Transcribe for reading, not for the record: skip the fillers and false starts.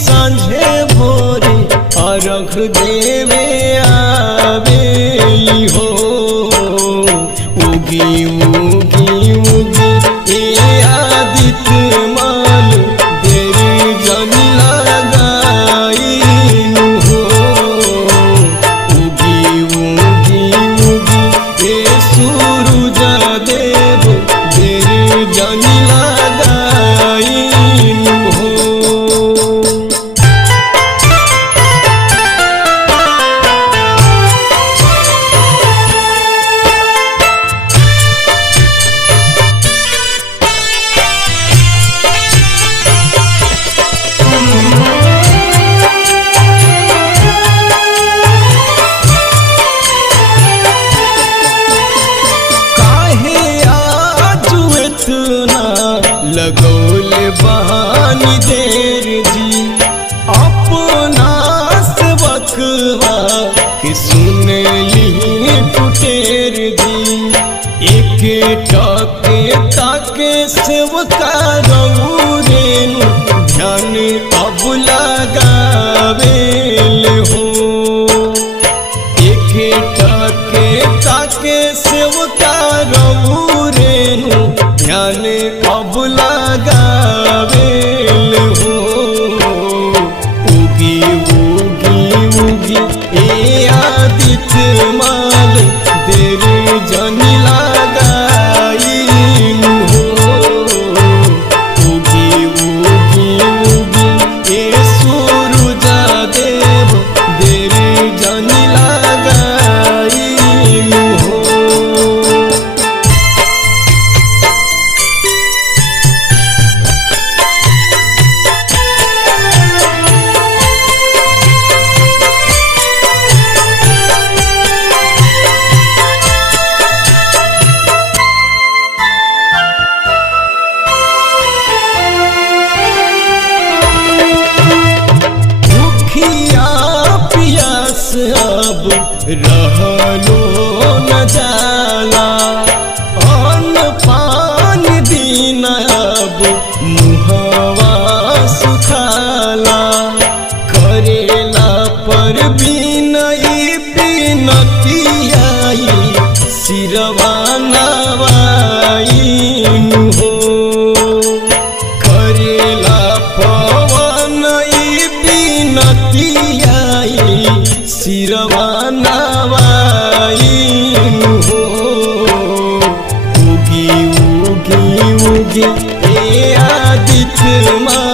सांझे भोरे अर्घ देवे आवेली हो। उगी उगी उगी ए आदित्य माल देरी जन लगाईनु हो। उगी उगी उगी ए सूरज देव देरी जन लगाईनु हो। लगौल बहानी देर जी अपना सबकवा कि सुन ली टुटेर जी। एक टके ताके सेवका रौरेनु ध्यान अब लगावेल हो। एक टके ताके सेवका रौरेनु ध्यान अब लगावेल हो। उगी उगी उगी ए आदित्य माल देरी जन लगाईनु हो। उगी उगी उगी ए सूरज देव देरी जन लगाईनु हो। अब रहलो न जाला अन्न पान दिन अब मुहवा सुखाला। करेला पर बिनई बिनतियाई सिरवा नवाईनु हो। करेला पवन बिनतियाई सिरवा नवाईनु हो। उगी उगी उगी ए आदित्य माल